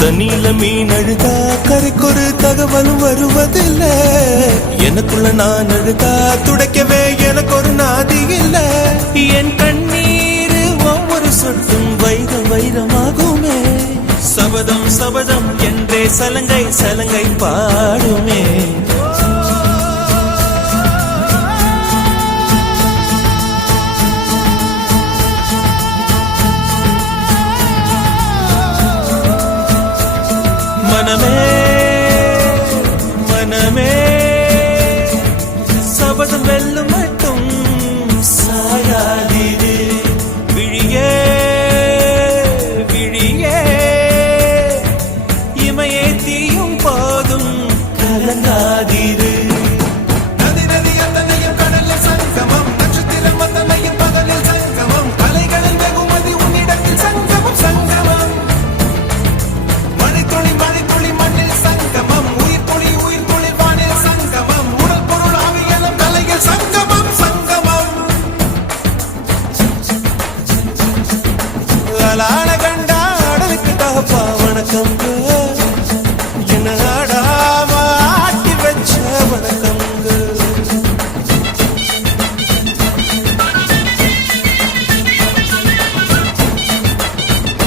தண்ணியில மீன் அழுதா கரைக்கொரு தகவலும் வருவதில்லை. எனக்குள்ள நான் அழுதா துடைக்கவே எனக்கு ஒரு நாதி இல்லை. என் கண்ணீர் ஒவ்வொரு சொட்டும் வைரம் வைரமாகுமே. சபதம் சபதம் என்றே சலங்கை சலங்கை பாடுமே. மனமே மனமே சபதம் வெல்லும் மட்டும் சாயாதீரு. விழியே விழியே இமையே தீயும் போதும் கலங்காதீரு. நதி நதி அத்தனையும் கடலில் சங்கமம், நட்சத்திரம் அத்தனையும் பகலில் சங்கமம், அலைகளில் வெகுமதி உன்னிடத்தில் சங்கமம் சங்கமம். மழைத்துளி மழைத்துளி மண்ணில் சங்கமம், உயிர் துளி உயிர் துளி வானில் சங்கமம், உடல் பொருள் ஆவியலும் கலையில் சங்கமம் சங்கமம். அலான கண்டா அடலுக்கு தகப்பா வணக்கம்.